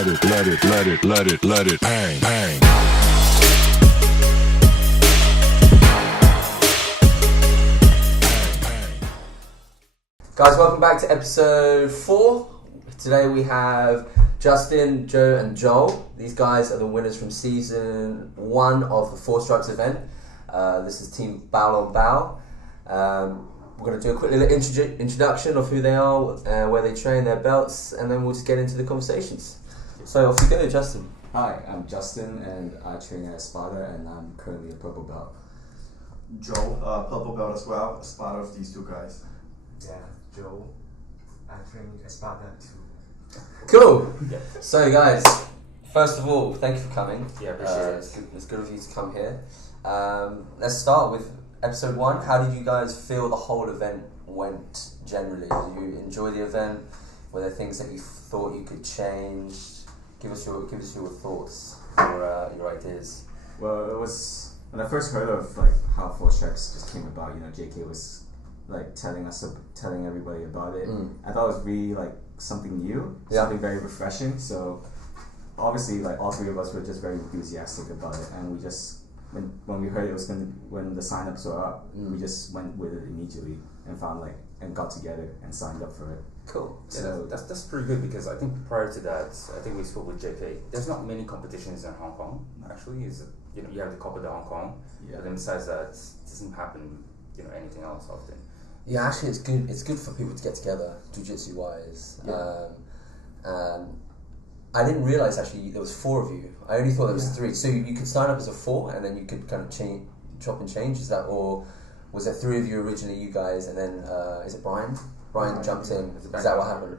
let it bang, bang. Guys, welcome back to episode 4. Today we have Justin, Joe and Joel. These guys are the winners from season 1 of the Four Stripes event. This is team Bo Lo Bao. We're going to do a quick little introduction of who they are, where they train, their belts, and then we'll just get into the conversations. So off you go, Justin. Hi, I'm Justin and I train at Sparta and I'm currently a purple belt. Joe, purple belt as well, as part of these two guys. Yeah, Joe. I'm training at Sparta too. Cool. So guys, first of all, thank you for coming. Yeah, appreciate it. It's good of you to come here. Let's start with episode 1. How did you guys feel the whole event went generally? Did you enjoy the event? Were there things that you thought you could change? Give us your thoughts, your ideas. Well, it was when I first heard of like how Four Stripes just came about. You know, JK was like telling everybody about it. I thought it was really like something new, something very refreshing. So obviously, like all 3 of us were just very enthusiastic about it, and we just when we heard it was when the sign-ups were up, we just went with it immediately and got together and signed up for it. Cool. So that's pretty good, because I think prior to that, I think we spoke with JK. There's not many competitions in Hong Kong. Actually, you have the Copa de Hong Kong, but then besides that, it doesn't happen anything else often. Yeah, actually, it's good. It's good for people to get together, jiu-jitsu wise. Yeah. I didn't realize actually there was 4 of you. I only thought there was 3. So you could sign up as a 4, and then you could kind of chop and change. Is that, or was there 3 of you originally, you guys, and then is it Brian? Brian jumped in. Is that what happened?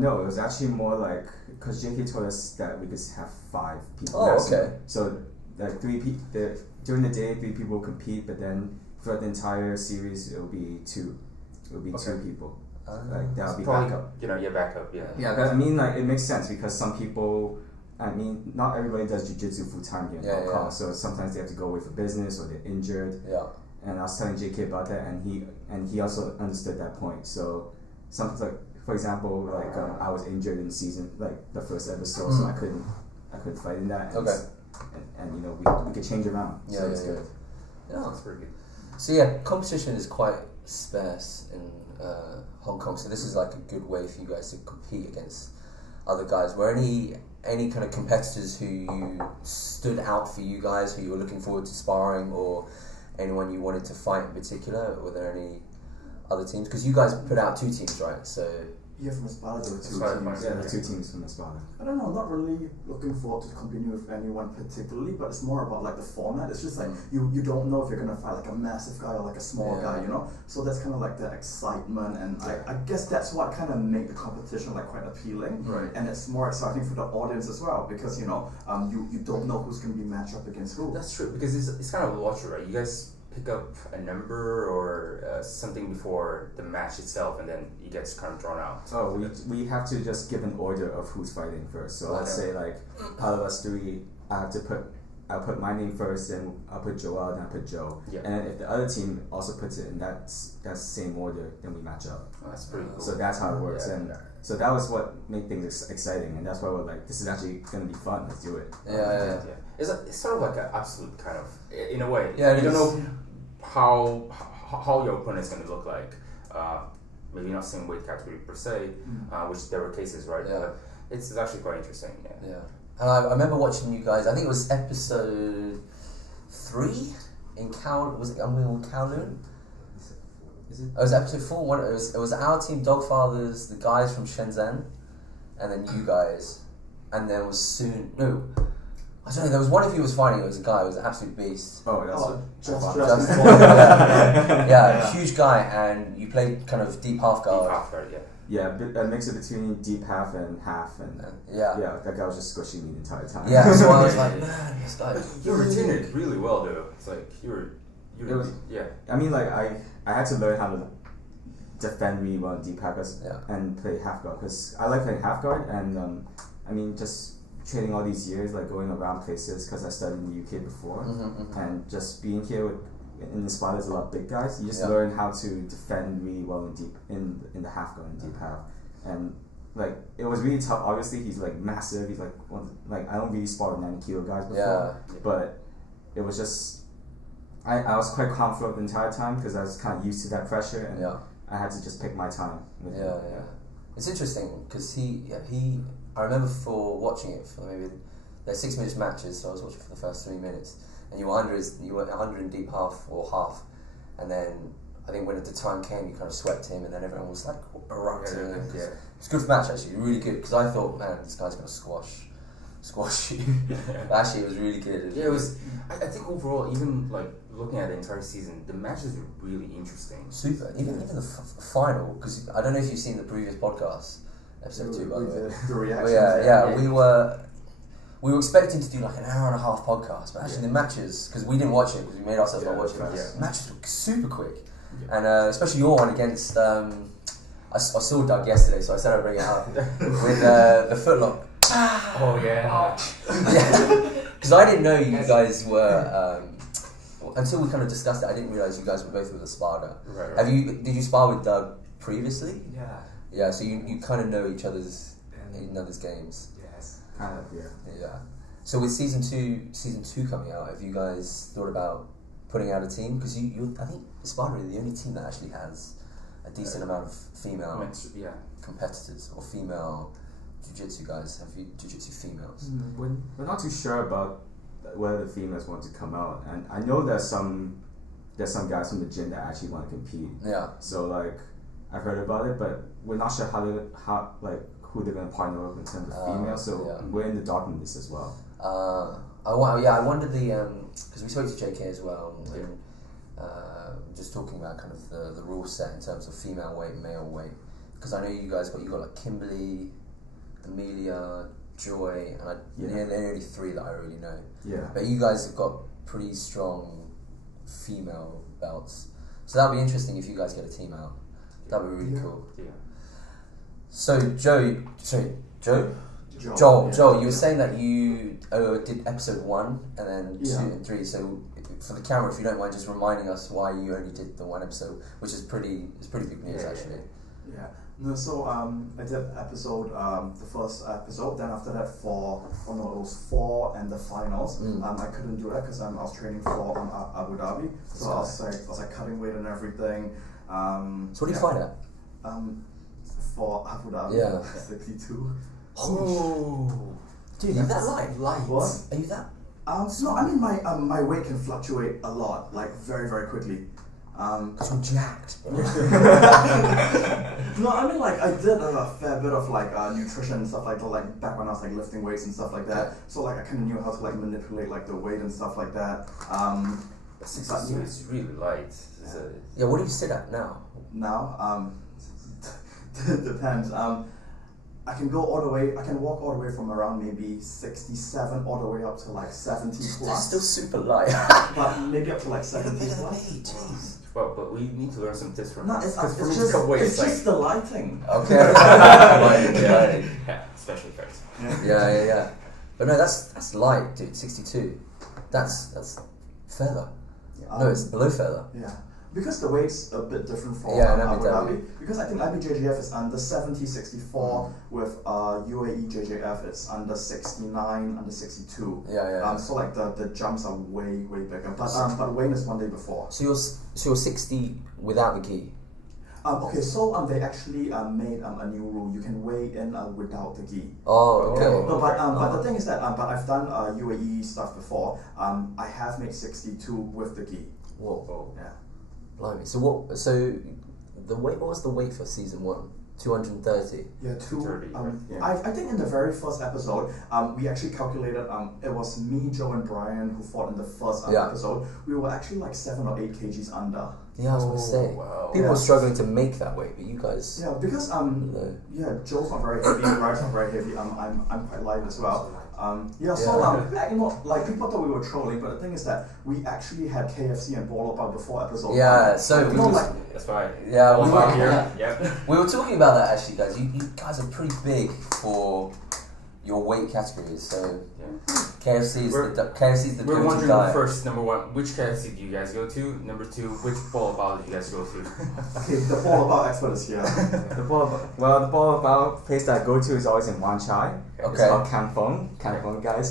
No, it was actually more like because JK told us that we could have 5 people. Oh, okay. So like 3 people during the day, 3 people will compete, but then throughout the entire series, it will be 2. It will be 2 people. Like that would be probably, backup. Your backup, yeah. Yeah, I mean, like it makes sense because some people. I mean, not everybody does jiu-jitsu full time here in Hong Kong, so sometimes they have to go away for business or they're injured. Yeah. And I was telling JK about that, and he also understood that point. So something like, for example, like I was injured in season like the first episode, so I couldn't fight in that. And we could change around. Yeah, so it's good. Yeah, that's pretty good. So yeah, competition is quite sparse in Hong Kong. So this is like a good way for you guys to compete against other guys. Were any kind of competitors who you stood out for you guys, who you were looking forward to sparring, or anyone you wanted to fight in particular? Were there any other teams? Because you guys put out 2 teams, right? So Yeah, from Sparta there were 2 teams. Yeah, the 2 teams from Sparta. I don't know, not really looking forward to competing with anyone particularly, but it's more about like the format. It's just like you don't know if you're gonna fight like a massive guy or like a small guy, So that's kind of like the excitement, and I guess that's what kind of made the competition like quite appealing. Right. And it's more exciting for the audience as well, because you don't know who's gonna be matched up against who. That's true, because it's kind of a lottery, right? You guys pick up a number or something before the match itself, and then it gets kind of drawn out. Oh, we have to just give an order of who's fighting first. So let's say like out of us 3, I'll put my name first, then I'll put Joel, then I'll put Joe. Yeah. And then if the other team also puts it in that same order, then we match up. Oh, that's pretty cool. So that's how it works. And so that was what made things exciting, and that's why we're like, this is actually going to be fun. Let's do it. Yeah. It's sort of like an absolute kind of, in a way. Yeah, you don't know how your opponent's going to look like. Maybe not same weight category per se, which there were cases, right? Yeah. But it's actually quite interesting. Yeah. And I remember watching you guys. I think it was episode 3 in Kowloon. Is it? It was episode 4. It was our team, Dogfathers, the guys from Shenzhen, and then you guys, and there was soon I don't know. There was one of you was fighting. It was a guy. It was an absolute beast. Oh, that's just yeah, huge guy, and you played kind of deep half guard. Deep half guard, yeah. Yeah, a mix between deep half, and yeah, that guy was just squishing me the entire time. Yeah, so I was like, man, this guy. You retained it really well, though. It's like yeah. I mean, like I had to learn how to defend really well in deep half guard and play half guard, because I like playing half guard, and I mean just training all these years, like going around places, because I studied in the UK before, and just being here in the spot, there's a lot of big guys. You just learn how to defend really well in the half guard and deep half. And like it was really tough. Obviously, he's like massive. He's like I don't really spar with 90 kilo guys before, but it was just I was quite confident the entire time because I was kind of used to that pressure, and I had to just pick my time. It's interesting because I remember for watching it for maybe they're 6 minutes matches, so I was watching for the first 3 minutes, and you were under in deep half, and then I think when the time came, you kind of swept him, and then everyone was like erupting. It was a good match actually, really good. Because I thought, man, this guy's gonna squash you. But actually, it was really good. It was. I think overall, even like looking at the entire season, the matches were really interesting. Super. Even the final, because I don't know if you've seen the previous podcast, episode 2, by the way. The reactions. We were expecting to do like an hour and a half podcast, but actually the matches, because we didn't watch it, because we made ourselves not watch it. The matches were super quick, and especially your one against. I saw Doug yesterday, so I said I'd bring it up with the footlock. Oh yeah. Because I didn't know you guys were until we kind of discussed it. I didn't realize you guys were both with a sparrer. Right. Did you spar with Doug previously? Yeah. Yeah. So you kind of know each other's games. Yes. Kind of, Yeah. So with season two coming out, have you guys thought about putting out a team? Because I think Sparta are the only team that actually has a decent amount of female competitors or female jiu-jitsu guys. Have you jiu-jitsu females? We're not too sure about whether the females want to come out, and I know there's some guys from the gym that actually want to compete. Yeah. So like I've heard about it, but we're not sure who they're going to partner with in terms of females. So we're in the dark on this as well. I wondered because we spoke to JK as well, and just talking about kind of the rule set in terms of female weight, male weight. Because I know you got like Kimberly, Amelia, Joy, and they're the only 3 that I really know. Yeah. But you guys have got pretty strong female belts, so that'll be interesting if you guys get a team out. That'd be really cool. Yeah. So Joel, you were saying that you did episode 1 and then 2 and 3. So for the camera, if you don't mind, just reminding us why you only did the 1 episode, which is pretty big news actually. Yeah. No, so I did the first episode. Then after that, it was 4 and the finals. I couldn't do that because I was training for Abu Dhabi. So I was like cutting weight and everything. So what do you fight at? For Abu Dhabi, 62. Oh, dude, are you that light? What? Are you that? No, I mean my weight can fluctuate a lot, like very very quickly. Because you're jacked, bro. No, I mean like I did a fair bit of like nutrition and stuff like that, like back when I was like lifting weights and stuff like that. So like I kind of knew how to like manipulate like the weight and stuff like that. 62 is really light. Yeah, what do you sit at now? Now, depends. I can go all the way. I can walk all the way from around maybe 67 all the way up to like 70 plus. That's still super light. But maybe up to like 70 plus. Jeez. Well, but we need to learn some tips from No, us. it's just the lighting. Okay. Lighting. Yeah, special effects. Yeah. But no, that's light, dude. 62. That's feather. No, it's below feather. Yeah. Because the weight's a bit different for Abu Dhabi. Because I think IBJJF is under 70, 64, with UAE JJF it's under 69, under 62. Yeah. So like the jumps are way bigger. But Wayne is 1 day before. So you're 60 without the gi. Okay, so they actually made a new rule. You can weigh in without the gi. Oh, okay. No, but the thing is that but I've done UAE stuff before. I have made 62 with the gi. Whoa. Yeah. Blimey. What was the weight for season 1? 230. Yeah, 230. I think in the very first episode, we actually calculated. It was me, Joe, and Brian who fought in the first episode. We were actually like 7 or 8 kgs under. Yeah, I was gonna say. Wow. People were struggling to make that weight, but you guys. Yeah, because Joe's not very heavy, Brian's not very heavy. I'm quite light as well. Like people thought we were trolling, but the thing is that we actually had KFC and Bo Lo Bao before episode 1. That's right. Yeah, Bo Lo Bao here. Yep. We were talking about that actually, guys. You guys are pretty big for your weight categories. So Yeah. KFC is We're- KFC is the We're go-to wondering diet. first, number one, which KFC do you guys go to? Number two, which Bo Lo Bao do you guys go to? Okay, the Bo Lo Bao expert is here. The Bo Lo Bao place that I go to is always in Wan Chai. It's Okay. called Kampong guys.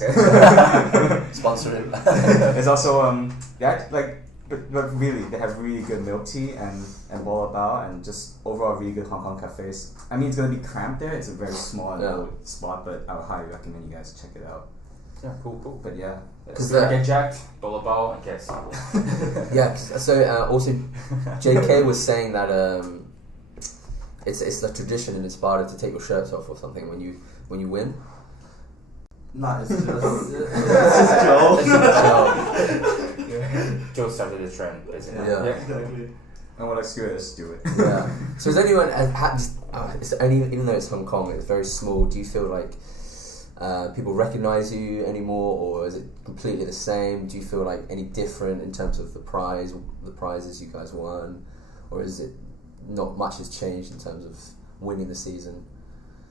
Sponsor it. It's also but really they have really good milk tea and Bo Lo Bao and just overall really good Hong Kong cafes. I mean, it's gonna be cramped there. It's a very small little spot, but I would highly recommend you guys check it out. Yeah, cool. But yeah, Because So I get jacked, Bo Lo Bao, and KFC. yeah. So also, JK was saying that it's a tradition in Sparta to take your shirts off or something when you win. Nah, it's just Joe. Joe started the trend, basically. Yeah. exactly. and well, screw it, let's do it. Yeah. So is anyone it's only even though it's Hong Kong, it's very small. Do you feel like people recognize you anymore, or is it completely the same? Do you feel like any different in terms of the prizes you guys won, or is it not much has changed in terms of winning the season?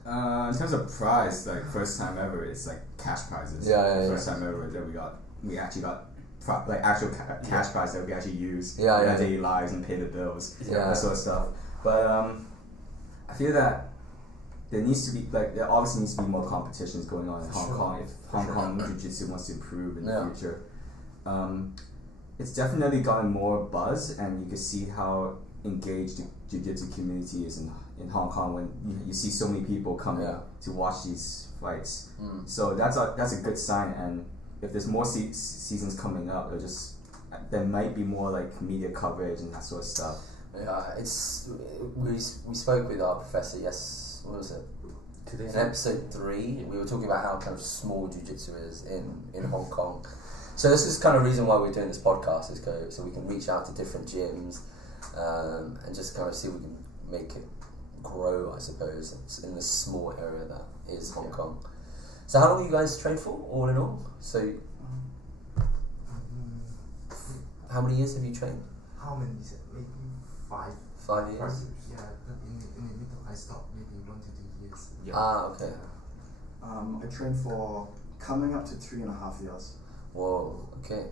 In terms of prize, like first time ever, it's like cash prizes. Yeah. First time ever that we actually got actual cash prize that we actually use in Yeah. our daily lives and pay the bills, Yeah. that sort of stuff. But I feel that there obviously needs to be more competitions going on in Hong Kong if Hong Kong Jiu-Jitsu wants to improve in the future. It's definitely gotten more buzz, and you can see how engaged the Jiu-Jitsu community is in Hong Kong when you see so many people coming to watch these fights. So that's a good sign, and if there's more seasons coming up, there might be more like media coverage and that sort of stuff. Yeah, we spoke with our professor. Yes, what was it? Today. In episode 3, we were talking about how kind of small jiu-jitsu is in Hong Kong. So this is kind of the reason why we're doing this podcast, is so we can reach out to different gyms and just kind of see if we can make it grow, I suppose, in the small area that is Hong Kong. So how long have you guys trained for, all in all? So how many years have you trained? How many is it? Maybe 5. 5 years? Yeah, but in the middle I stopped maybe 1 to 2 years. Yeah. Ah, okay. I trained for coming up to 3.5 years. Whoa, okay.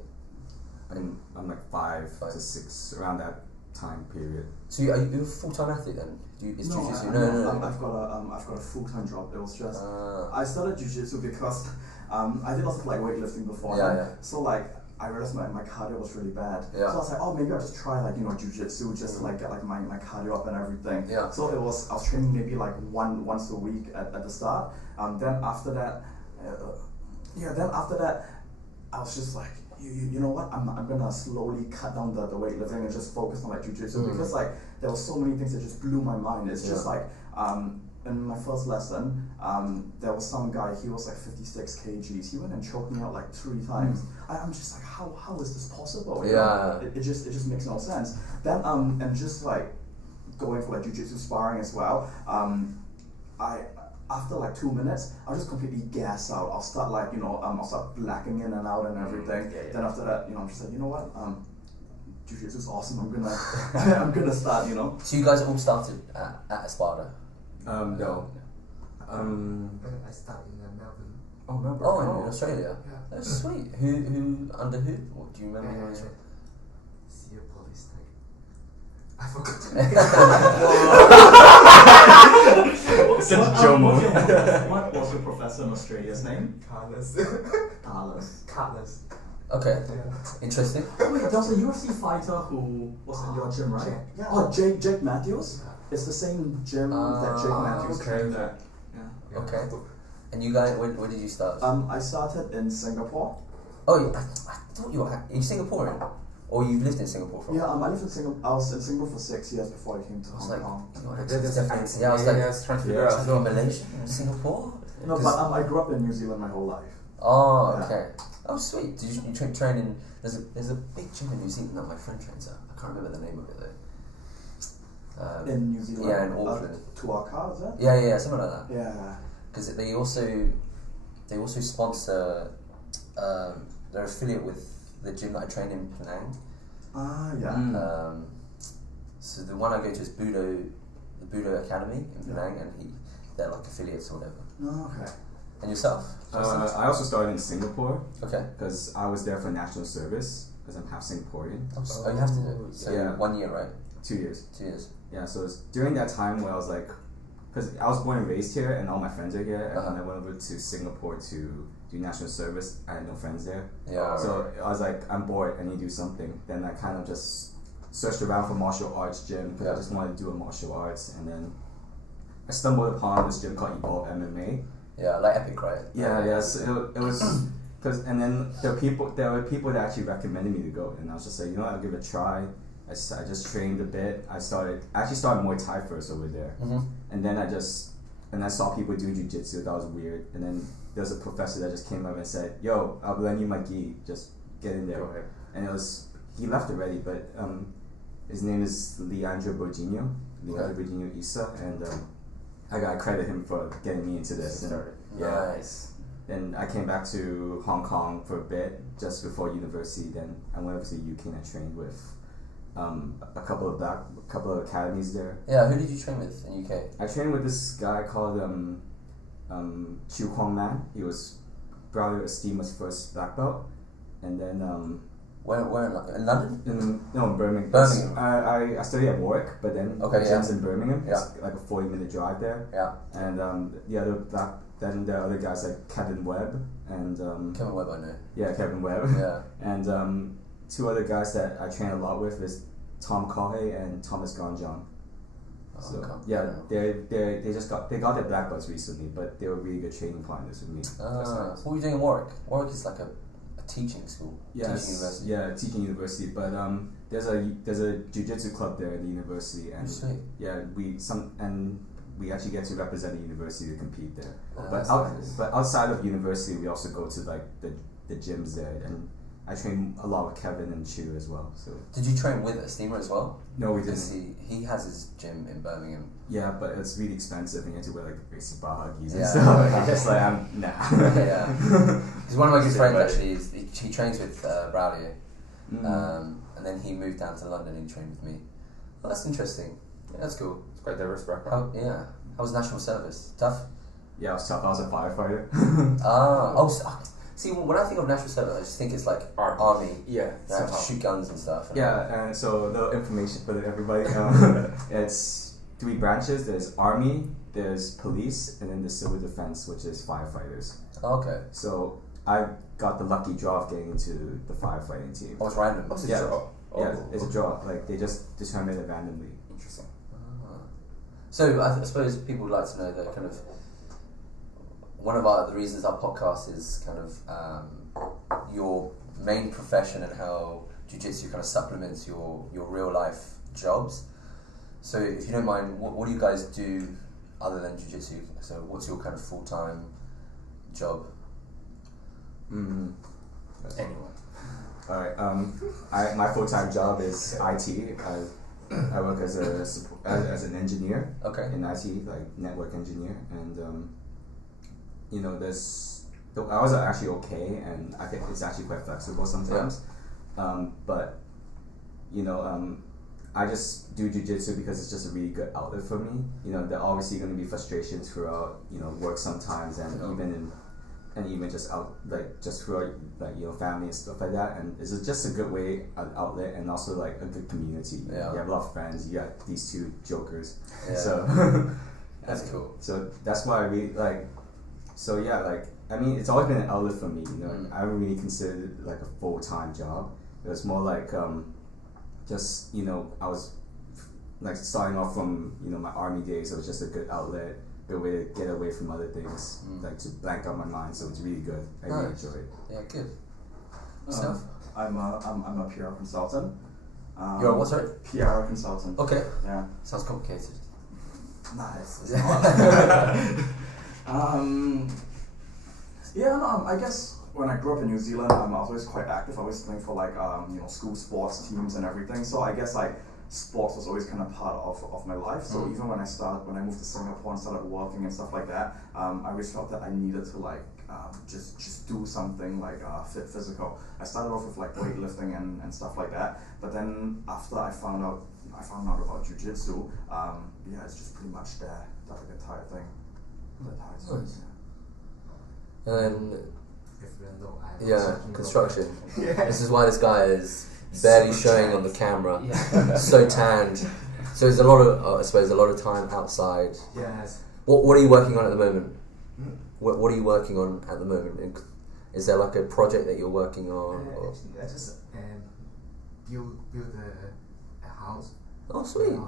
I'm like 5 to 6 around that time period. So are you a full-time athlete then? Is No, jiu-jitsu? no. I've got a full-time job. It was just I started jiu-jitsu because I did lots of like weightlifting before. Yeah. So like I realized my cardio was really bad. Yeah. So I was like, oh, maybe I'll just try like jiu-jitsu just to like get like my cardio up and everything. Yeah. So I was training maybe like once a week at the start. Then after that, I was just like, you know what? I'm gonna slowly cut down the weightlifting and just focus on like jiu-jitsu because like there were so many things that just blew my mind. It's just like in my first lesson, there was some guy. He was like 56 kgs. He went and choked me out like 3 times. I'm just like, how is this possible? You know? It just makes no sense. Then and just like going for like jiu-jitsu sparring as well. After like 2 minutes, I'll just completely gas out. I'll start like I'll start blacking in and out and everything. Then after that, I'm just like, you know what? Jiu-jitsu is awesome. I'm gonna start. So you guys all started at Sparta? No. I started in Melbourne. Oh, Melbourne. Oh, in Australia? Yeah. That's sweet. Who under who? What, do you remember? Who was See a police tag. I forgot. What was your professor in Australia's name? Carlos. Carlos. Okay, Yeah. interesting. Wait, there was a UFC fighter who was in your gym, right? Jack. Oh, Jake Matthews? Yeah. It's the same gym that Jake Matthews trained at. Yeah. Okay. And you guys, when did you start? I started in Singapore. Oh, I thought you were Singaporean? Or you've lived in Singapore for a while? I lived in Singapore. I was in Singapore for 6 years before I came to I was Hong like, Kong. that's definitely. Yeah, I was like, I was trying to figure out. you're Malaysian in Singapore? No, but I grew up in New Zealand my whole life. Oh, Yeah. okay. Oh, sweet. Did you train in? There's a big gym in New Zealand that my friend trains at. I can't remember the name of it though. In New Zealand? Yeah, in Auckland. Tuaka, is that? Yeah, something like that. Yeah. Because they also sponsor. They're affiliate with the gym that I train in Penang. Ah, yeah. So the one I go to is the Budo Academy in Penang, and they're like affiliates or whatever. Oh, okay. And yourself? I also started in Singapore. Okay. Because I was there for national service, because I'm half Singaporean. Oh, you have to do it. So Yeah. 1 year, right? 2 years. 2 years. Yeah, so it's during that time where I was like, because I was born and raised here and all my friends are here, and then I went over to Singapore to do national service. I had no friends there. Yeah. So I was like, I'm bored, I need to do something. Then I kind of just searched around for martial arts gym because I just wanted to do a martial arts, and then I stumbled upon this gym called Evolve MMA. Yeah, like Epic, right? Yeah, yes, it was because, and then there were people that actually recommended me to go, and I was just like, you know what, I'll give it a try. I just trained a bit. I actually started Muay Thai first over there, and then I saw people do jiu-jitsu. That was weird. And then there was a professor that just came up and said, "Yo, I'll lend you my gi. Just get in there." Go ahead. And he left already, but his name is Leandro Borginho Issa, and I gotta credit him for getting me into this. And, Nice. Then I came back to Hong Kong for a bit just before university. Then I went over to the UK and I trained with a couple of academies there. Yeah, who did you train with in UK? I trained with this guy called Chiu Kwong Man. He was probably esteemed as first black belt, and then Where in London? in Birmingham. Birmingham. I studied at Warwick, but then Okay, the gym's in Birmingham. Yeah. It's like a 40-minute drive there. Yeah. And then there are other guys like Kevin Webb and Kevin Webb, I know. yeah, Kevin Webb. Yeah. And two other guys that I train a lot with is Tom Cohey and Thomas Gonjon. So yeah, they got their black belts recently, but they were really good training partners with me. So what were you doing in Warwick? Warwick is like a teaching school. Yeah, teaching university. Yeah, teaching university. But there's a jiu-jitsu club there at the university, and Sweet. yeah, we actually get to represent the university to compete there. Oh, But outside of university, we also go to like the gyms there, and I train a lot with Kevin and Chu as well. So Did you train with a steamer as well? no, we Because didn't. he has his gym in Birmingham. Yeah, but it's really expensive, and you have to wear like basic bar huggies and Yeah. stuff. I'm just like, nah. Yeah. Because one of my good friends actually he trains with Braulio, and then he moved down to London and trained with me. Well, that's interesting. Yeah, that's cool. It's quite diverse background. How was national service? Tough? Yeah, I was tough. I was a firefighter. See, when I think of national service, I just think it's like army. Yeah. They have to shoot guns and stuff. Yeah, and so the information for everybody, it's 3 branches. There's army, there's police, and then there's civil defense, which is firefighters. Okay. So I got the lucky draw of getting into the firefighting team. Oh, it's random. What's a Yeah. draw? Yeah, it's a draw. Like they just determine it randomly. Interesting. So I suppose people would like to know the kind of one of the reasons our podcast is kind of your main profession and how jiu-jitsu kind of supplements your real life jobs. So if you don't mind, what do you guys do other than jiu-jitsu? So what's your kind of full-time job? Anyone. Alright, my full-time job is IT. I work as an engineer. Okay. In IT, like network engineer, and the hours are actually okay, and I think it's actually quite flexible sometimes. But I just do jiu-jitsu because it's just a really good outlet for me. There are obviously going to be frustrations throughout work sometimes, and even just throughout family and stuff like that. And it's just a good way, an outlet, and also like a good community. Yeah. You have a lot of friends. You got these 2 jokers. Yeah. So That's cool. So that's why I really like. So yeah, like I mean, it's always been an outlet for me. I haven't really considered it like a full-time job. It was more like I was like starting off from my army days. It was just a good outlet, good way to get away from other things, like to blank out my mind. So it's really good. I really enjoy it. Yeah, good. Yourself? I'm a PR consultant. You're a what, sorry? PR consultant. Okay. Yeah. Sounds complicated. Nice. I guess when I grew up in New Zealand, I was always quite active. I was playing for like school sports teams and everything. So I guess like sports was always kind of part of my life. So even when I moved to Singapore and started working and stuff like that, I always felt that I needed to like just do something like physical. I started off with like weightlifting and stuff like that. But then after I found out about jiu-jitsu, it's just pretty much that like entire thing. Nice. And Different look. construction. Yeah. This is why this guy is barely showing on the camera. Yeah. So tanned. So there's a lot of, I suppose, a lot of time outside. Yes. What are you working on at the moment? Hmm? What are you working on at the moment? And is there like a project that you're working on? Or? Actually, I just build a house. Oh, sweet.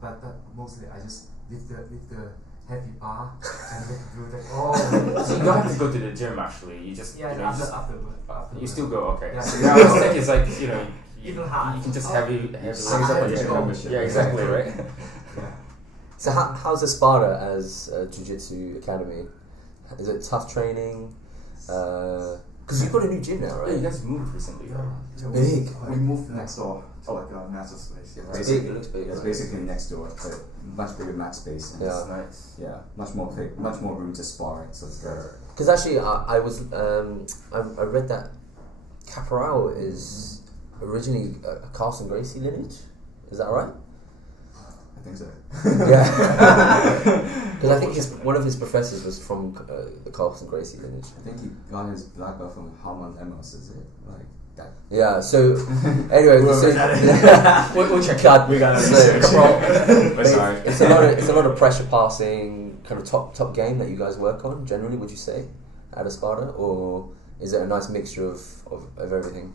But mostly I just leave the heavy bar and do the oh. So you don't have to go to the gym actually. You just Yeah, you know, after you still go okay. Yeah. So now it's like Even hard. You can just Oh. heavy Signs up on yeah, gym membership. yeah, exactly right. Yeah. So how's Espada as a jiu-jitsu academy? Is it tough training? Because you've got a new gym now, Yeah, right? you guys moved recently. Right? It's big. We moved next door to like a massive space. It's Basically, big. It looks big. It's right? basically next door, but much bigger mat space. And Yeah. Nice. yeah, much more room to spar. So it's good. Because actually, I read that Caporal is originally a Carlson Gracie lineage. Is that right? I think so. Yeah. Because I think one of his professors was from the Carlson Gracie lineage. I think he got his black belt from Harman Emos, is it? Like that. Yeah. So anyway, We'll check. God, We gotta so research. Caporal- We're sorry. it's a lot of pressure passing, kind of top game that you guys work on. Generally, would you say at Espada, or is it a nice mixture of everything?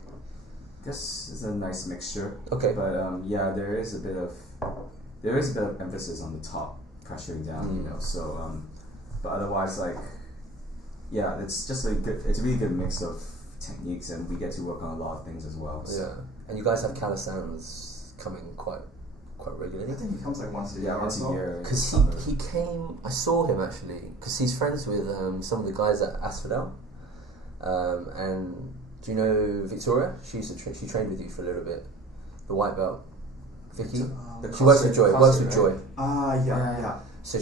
I guess it's a nice mixture. Okay. But yeah, there is a bit of emphasis on the top, pressuring down, you know. So but otherwise, like, yeah, it's just it's a really good mix of techniques, and we get to work on a lot of things as well. So. Yeah. And you guys have Calisans coming quite regularly. I think he comes like once a year. Yeah, once or a so. year. Because he came, I saw him actually, because he's friends with some of the guys at Asphodel. And do you know Victoria? She trained with you for a little bit. The white belt. Vicky? She works with Joy. Yeah. So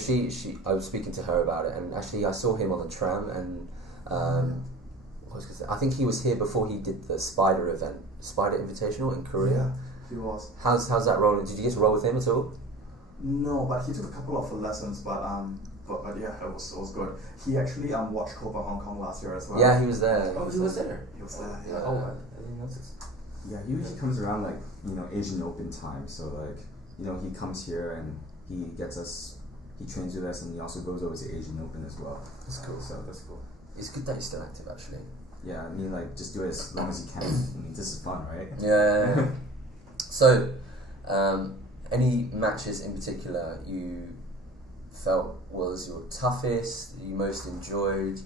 I was speaking to her about it, and actually I saw him on the tram, and what was I gonna say? I think he was here before he did the Spider Invitational in Korea. Yeah, he was. How's that rolling? Did you get to roll with him at all? No, but he took a couple of lessons, but yeah, it was good. He actually watched Copa Hong Kong last year as well. Yeah, he was there. Oh, he was there. He was there. Yeah. Oh, I didn't notice. Yeah, he usually comes around like, you know, Asian Open time. So like, you know, he comes here and he trains with us, and he also goes over to Asian Open as well. That's cool. So that's cool. It's good that he's still active, actually. Yeah, I mean, like, just do it as long as you can. I mean, this is fun, right? Yeah. So, any matches in particular you felt was your toughest, you most enjoyed?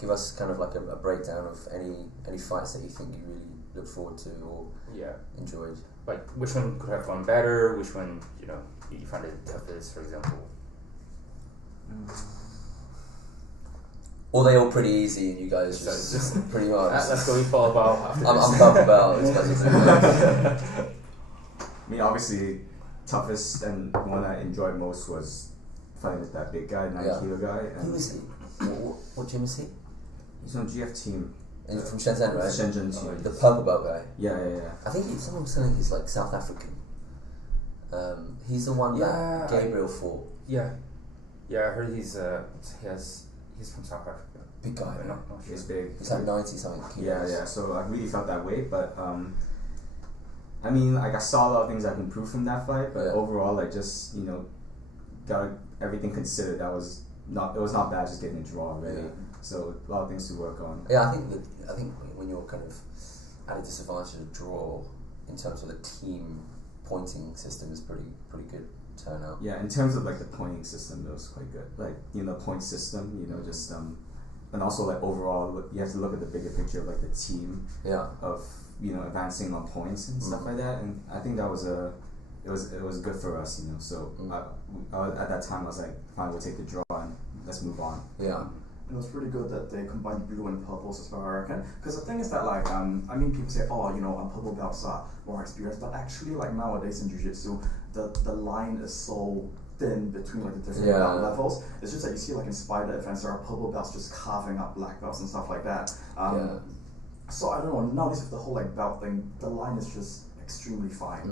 Give us kind of like a breakdown of any fights that you think you really look forward to or enjoyed. Like, which one could have gone better? Which one, you know, you find it toughest, for example? Or they all pretty easy and you guys just pretty much. Let's go with Bo Lo Bao after this. I'm Bo Lo Bao. These guys are doing that. I mean, obviously, toughest and one I enjoyed most was fighting with that big guy, 9 kilo guy. And Who is he? What gym is he? he's on GF team. He's from Shenzhen, right? Shenzhen team. The purple belt guy. Yeah. I think someone was saying he's like South African. He's the one that Gabriel fought. Yeah, I heard he's from South Africa. Big guy. But not sure. He's big. He's like 90 something kilos. Yeah. So I really felt that way, but I mean, like, I saw a lot of things I can improve from that fight, but overall, like, just, you know, got everything considered. It was not bad just getting a draw already. Yeah. So a lot of things to work on. Yeah, I think when you're kind of at a disadvantage of draw in terms of the team pointing system is pretty good turnout. Yeah, in terms of like the pointing system, it was quite good. Like, you know, point system, you know, just and also like overall, you have to look at the bigger picture of like the team. Yeah. Of, you know, advancing on points and stuff like that, and I think that was it was good for us, you know. So at that time I was like, fine, we'll take the draw and let's move on. Yeah. It was pretty good that they combined blue and purples as well, I reckon. Because the thing is that, like, I mean, people say, oh, you know, purple belts are more experienced, but actually, like, nowadays in jiu-jitsu, the line is so thin between like the different belt levels. It's just that you see, like, in Spider events, there are purple belts just carving up black belts and stuff like that. So I don't know. Nowadays with the whole like belt thing, the line is just extremely fine.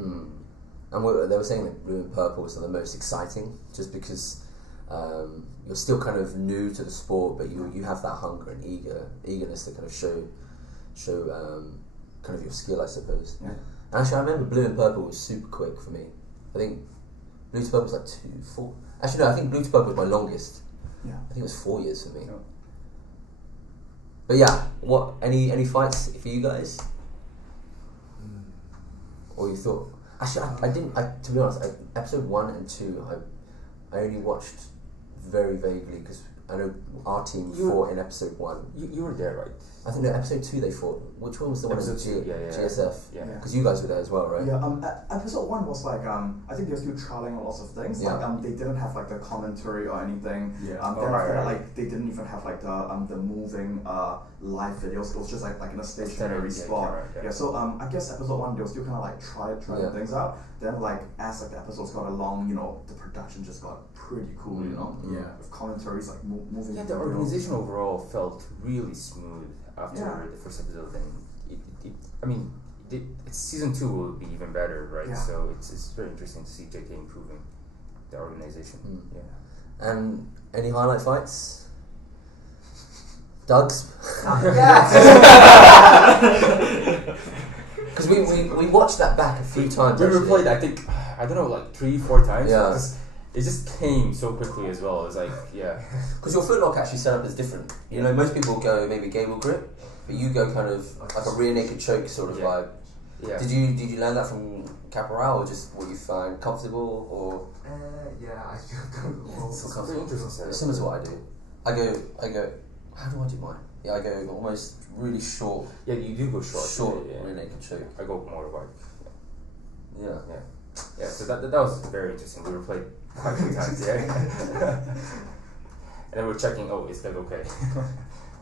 And they were saying that blue and purple was the most exciting, just because you're still kind of new to the sport, but you have that hunger and eagerness to kind of show kind of your skill, I suppose. Yeah. And actually, I remember Blue and Purple was super quick for me. I think Blue to Purple was like 4. Actually, no, I think Blue to Purple was my longest. Yeah. I think it was 4 years for me. Oh. But yeah, what any fights for you guys? Or you thought? Actually, I didn't. To be honest, episode 1 and 2, I only watched very vaguely because I know our team fought in episode 1. You were there, right? I think no, episode 2 they fought. Which one was the Episode one in 2, yeah. GSF? Yeah. Because you guys were there as well, right? Yeah, episode 1 was like, I think they're still trialing lots of things. Yeah. Like, they didn't have like the commentary or anything. Yeah. Then after that, right. like, they didn't even have like the moving live videos. It was just like in a stationary spot. Camera. So I guess episode 1 they were still kind of like trying things out. Then like as like the episodes got along, the production just got pretty cool. Yeah. With commentaries like moving. Yeah, the organization overall felt really smooth after the first episode, and it's season 2 will be even better, right? Yeah. So it's very interesting to see JK improving the organization. Yeah. And any highlight fights? Doug's? Because we watched that back a few times. We actually. replayed, I think, I don't know, like 3-4 times. Yeah. Because it just came so quickly as well. It was like, yeah. Because your footlock actually set up is different. You know, most people go maybe gable grip, but you go kind of like a rear naked choke sort of vibe. Yeah. Did you learn that from Caporal, or just what you find comfortable, or? Yeah, I feel comfortable. It's very interesting setup. Similar to what I do. I go. How do I do mine? Yeah, I go almost really short. Yeah, you do go short. Yeah. rear naked choke. I go more wide. Yeah. Yeah, so that was very interesting. We replayed quite a few times, yeah. And then we're checking, is that okay?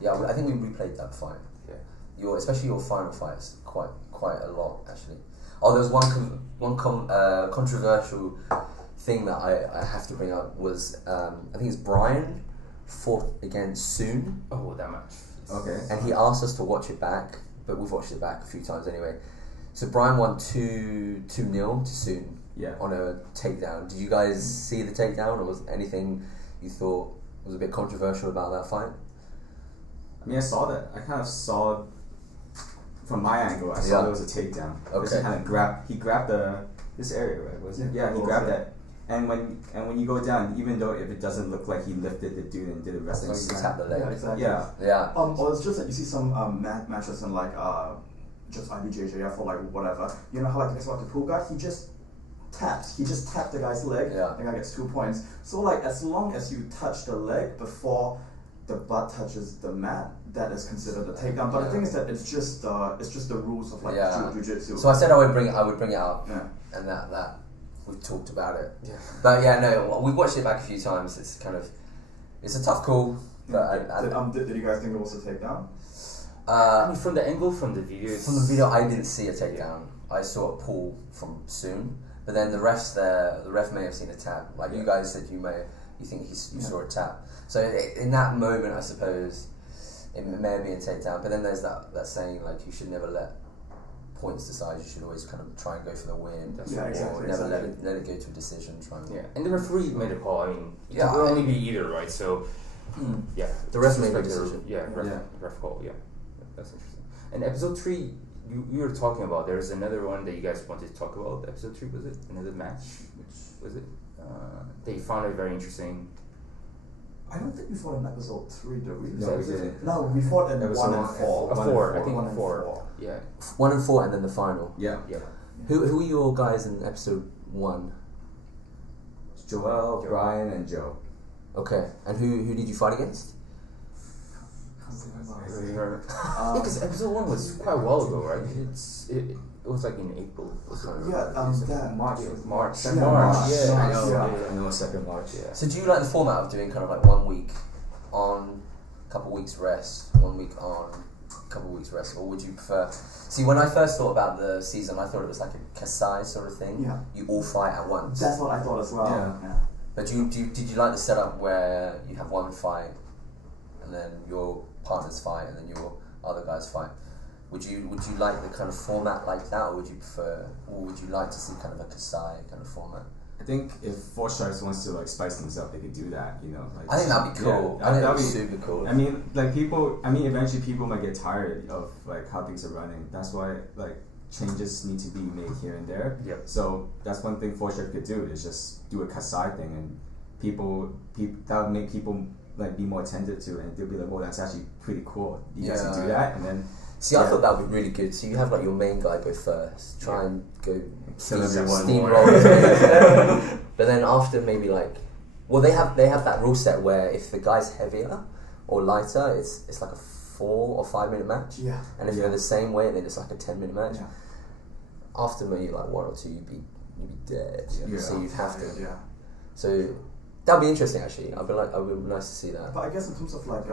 Yeah, I think we replayed that fight. Yeah. Especially your final fights quite a lot actually. Oh, there was one controversial thing that I have to bring up was I think it's Brian fought against Soon. Oh, that match. Okay. And he asked us to watch it back, but we've watched it back a few times anyway. So Brian won 2-0 to Soon on a takedown. Did you guys see the takedown, or was anything you thought was a bit controversial about that fight? I mean, I saw that. I kind of saw from my angle. I saw there was a takedown. Okay. He grabbed this area, right? Was it? Yeah, he grabbed that. And when you go down, even though if it doesn't look like he lifted the dude and did a wrestling So you slam. tap the leg. Yeah, exactly. Yeah. Or it's just that you see some matches in like just IBJJF or like whatever. You know how like next about the pool guy, he just tapped the guy's leg. Yeah. The guy gets 2 points. So like as long as you touch the leg before the butt touches the mat, that is considered a takedown. But the thing is that it's just the rules of like jiu-jitsu. So I said I would bring it up, Yeah. and that we've talked about it. Yeah. But yeah, no, we've watched it back a few times. It's a tough call. But Did you guys think it was a takedown? I mean, from the angle, from the video, from the video, I didn't see a takedown. I saw a pull from Soon, but then the ref may have seen a tap. Like you guys said, you think you saw a tap. So in that moment, I suppose it may have been a takedown. But then there's that saying like you should never let points decide. You should always kind of try and go for the win. Or never let it go to a decision. And the referee made a call. I mean, it could only be either, right? So the ref made a decision. Ref call. Yeah, that's interesting. And episode 3, you were talking about. There's another one that you guys wanted to talk about. Episode 3, was it another match? Which was it? They found it very interesting. I don't think we fought in episode 3, did we? No, we didn't. No, we fought in 1 and 4. 4, I think 1 and 4. Yeah. 1 and 4, and then the final. Yeah. Who are your guys in episode 1? Joel, Brian, and Joe. Okay, and who did you fight against? Because episode 1 was quite a while ago, right? It was like in April. March. Yeah, I know. 2nd March. Yeah. So do you like the format of doing kind of like 1 week on, couple weeks rest, 1 week on, couple weeks rest, or would you prefer? See, when I first thought about the season, I thought it was like a Kasai sort of thing. Yeah. You all fight at once. That's what I thought as well. Yeah. But did you like the setup where you have one fight, and then your partners fight, and then your other guys fight? Would you like the kind of format like that, or would you like to see kind of a Kasai kind of format? I think if Four Stripes wants to like spice things up, they could do that. You know, like I think that'd be cool. Yeah, I think that'd that'd be super cool. I mean, like people. I mean, eventually people might get tired of like how things are running. That's why like changes need to be made here and there. Yep. So that's one thing Four Stripes could do is just do a kasai thing, and people that would make people like be more attentive to, and they'll be like, "Well, that's actually pretty cool. You guys can do that," and then. See, I thought that would be really good. So you have like your main guy go first, try and go steamroll. But then after maybe like, well, they have that rule set where if the guy's heavier or lighter, it's like a 4 or 5 minute match. Yeah. And if you're the same weight, then it's like a 10-minute match. Yeah. After maybe like 1 or 2, you'd be dead. Yeah. So you'd have to. Yeah. So that'd be interesting actually. I would be nice to see that. But I guess in terms of like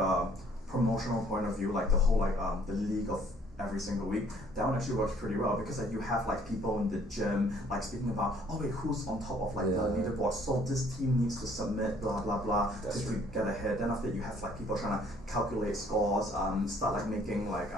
promotional point of view, like the whole like the league of every single week, that one actually works pretty well because like you have like people in the gym like speaking about, oh wait, who's on top of like the leaderboard, so this team needs to submit blah blah blah to get ahead. Then after that you have like people trying to calculate scores, start like making like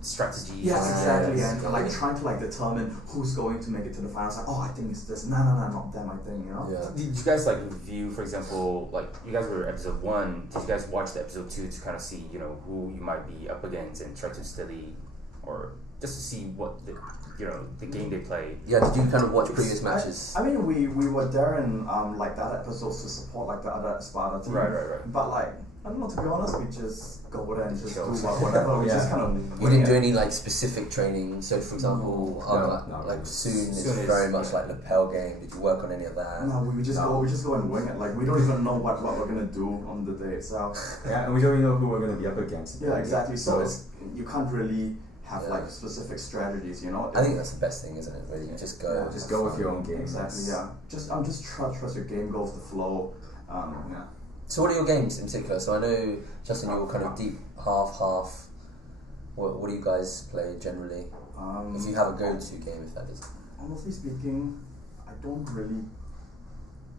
strategies. Yes, exactly, and like trying to like determine who's going to make it to the finals. Like, oh, I think it's this. No, not them. I think, you know. Yeah. Did you guys like review, for example, like you guys were episode 1? Did you guys watch the episode 2 to kind of see, you know, who you might be up against and try to study, or just to see what the, you know, the game they play? Yeah. Did you kind of watch previous matches? I mean, we were there in like that episodes to support like the other Sparta team. Right. But like, I don't know, to be honest, we just go over there and just do whatever. We just kind of. You didn't do any like specific training. So, for example, no. soon is very much like lapel game. Did you work on any of that? No, we just go and wing it. Like we don't even know what we're gonna do on the day itself. Yeah, and we don't even know who we're gonna be up against. Yeah, exactly. So it's you can't really have like specific strategies, you know. I think that's the best thing, isn't it? Really, you just go. Just go with your own game. Exactly. Yeah. Just trust your game, go with the flow. Yeah. So what are your games in particular? So I know, Justin, you're kind of deep half. What do you guys play generally? If you have a go-to game, if that is. Honestly speaking, I don't really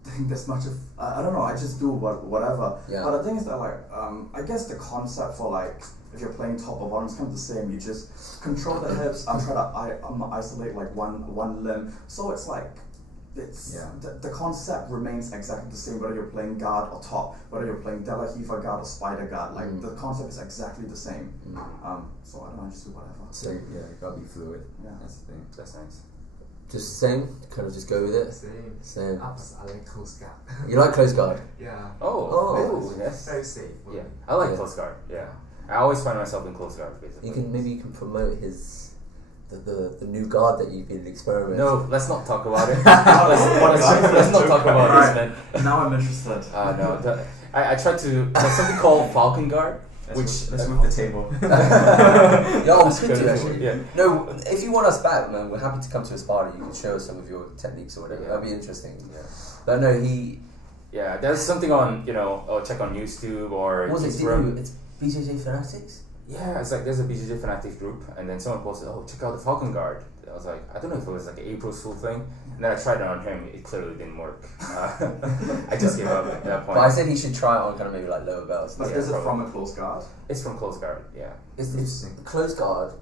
think there's much of. I don't know. I just do whatever. Yeah. But the thing is that like I guess the concept for like if you're playing top or bottom is kind of the same. You just control the hips. I'm trying to isolate like one limb. So it's like. The concept remains exactly the same whether you're playing guard or top, whether you're playing De La Hiva guard or Spider guard. Like the concept is exactly the same. So I don't know, just do whatever. So yeah, you gotta be fluid. Yeah, that's the thing. That's nice. Just the same, kind of just go with it. Same. Ups, I like close guard. You like close guard? Yeah. Oh, yes. Very safe. Yeah, I like close guard. Yeah, I always find myself in close guard. Basically. You can promote the new guard that you've been experimenting. No, let's not talk about it. let's not talk about this, man. Now I'm interested. No, I tried to. There's something called Falcon Guard, let's move the table. Yeah, it's good to Good. actually. Yeah. No, if you want us back, man, we're happy to come to a Sparta. You can show us some of your techniques or whatever. Yeah. That'd be interesting. Yeah. But no, Yeah, there's something on, or check on YouTube or What was it? Instagram. It's BJJ Fanatics? Yeah, it's like there's a BJJ Fanatics group, and then someone posted, "Oh, check out the Falcon Guard." I was like, I don't know if it was like an April Fool thing, and then I tried it on him. It clearly didn't work. I just gave up at that point. But I said he should try it on kind of maybe like lower belts. But is it from a close guard? It's from close guard. Yeah. It's close guard.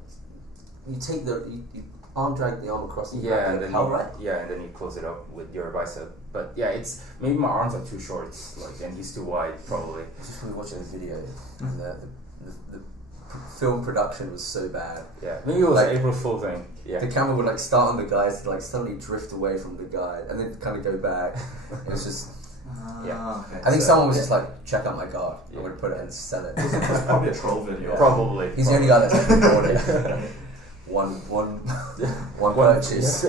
You take you arm drag the arm across the Yeah, and then right? Yeah, and then you close it up with your bicep. But yeah, it's maybe my arms are too short, and he's too wide probably. Just when we watching the video, and the film production was so bad. Yeah, maybe it was like, an April Fool thing. Yeah. The camera would like start on the guys to like suddenly drift away from the guy and then kind of go back. It was just. Yeah. Okay. I think someone was just like, check out my guard. I would put it and sell it. It's probably a troll video. Probably. He's the only guy that's like recorded. one purchase.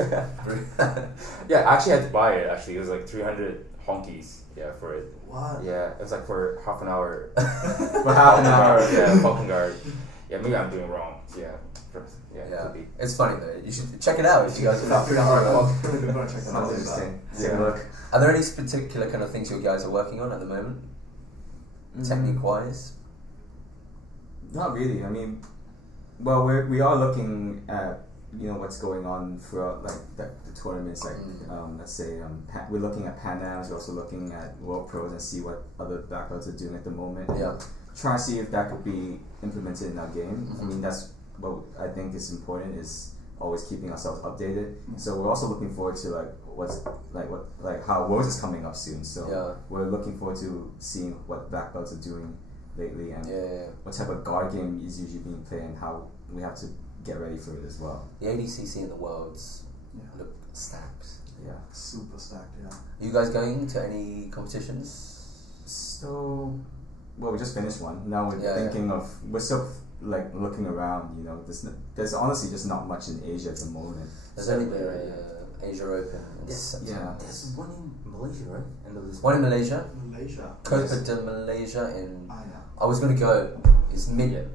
Yeah, I actually had to buy it. Actually, it was like 300 honkies. Yeah, for it. What? Yeah, it was like for half an hour. For half an hour. Yeah, Falcon Guard. Yeah, maybe I'm doing wrong. Yeah. Could be. It's funny though. You should check it out if you guys are Alright, well, we're gonna check that out. Sounds interesting. Yeah. Take a look. Are there any particular kind of things you guys are working on at the moment? Technique wise? Not really. I mean, well, we are looking at what's going on throughout like the tournaments. Like let's say we're looking at Pan Ams. We're also looking at World Pros and see what other black belts are doing at the moment. Yeah. Trying to see if that could be implemented in our game. I mean, that's what I think is important, is always keeping ourselves updated. So we're also looking forward to like how Worlds is coming up soon. So Yeah. we're looking forward to seeing what black belts are doing lately and Yeah. what type of guard game is usually being played and how we have to get ready for it as well. The ADCC and the Worlds Yeah. look stacked. Yeah. Super stacked, yeah. Are you guys going to any competitions? So, well, we just finished one. Now we're Yeah, thinking of we're still like looking around. You know, there's honestly just not much in Asia at the moment. There's only the Asia Open in Yes, September. There's one in Malaysia, right? End of this One in Malaysia. Malaysia. Copa de Malaysia in. Ah, yeah. I was gonna go. It's mid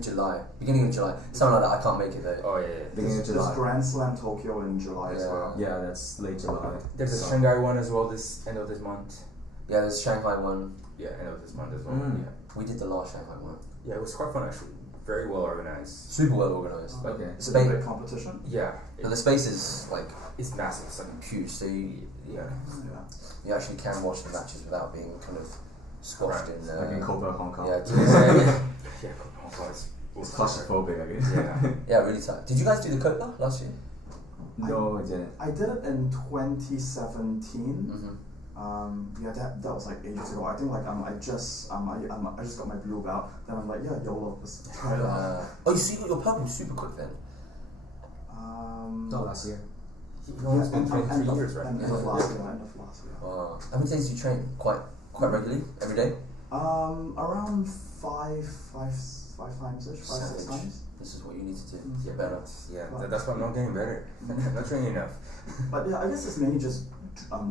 July, beginning of July, something like that. I can't make it though. Oh yeah. Beginning of There's July. Grand Slam Tokyo in July as Yeah. well. Yeah, that's late July. There's a So- Shanghai one as well. This end of this month. Yeah, there's Shanghai one. Yeah, end of this month as well. Mm. Yeah. We did the last Shanghai one. Yeah, it was quite fun actually. Very well organized. Super well organized. Okay. Is it a big competition? Yeah. And the space is like It's massive. It's like huge, so you yeah. Yeah. you actually can watch the matches without being kind of squashed Right. in. Like in Copa Hong Kong. Yeah, Yeah. Hong Kong is It's claustrophobic, I guess. Yeah. yeah, really tight. Did you guys do the Copa last year? No, I didn't. I did it in 2017. Mm-hmm. Yeah, that was like ages ago. I think like I just got my blue belt. Then I'm like, yeah, YOLO, let's try it out. Oh, you got your purple super quick then. Not last year. You've almost been training 3 years, right? End of last year. End of last year. Wow. How many days do you train? Quite regularly, every day. Around five times ish, 5-6 Savage. times. This is what you need to do. Mm. Get better. Yeah, that's why I'm not getting better. I'm not training enough. But yeah, I guess it's mainly just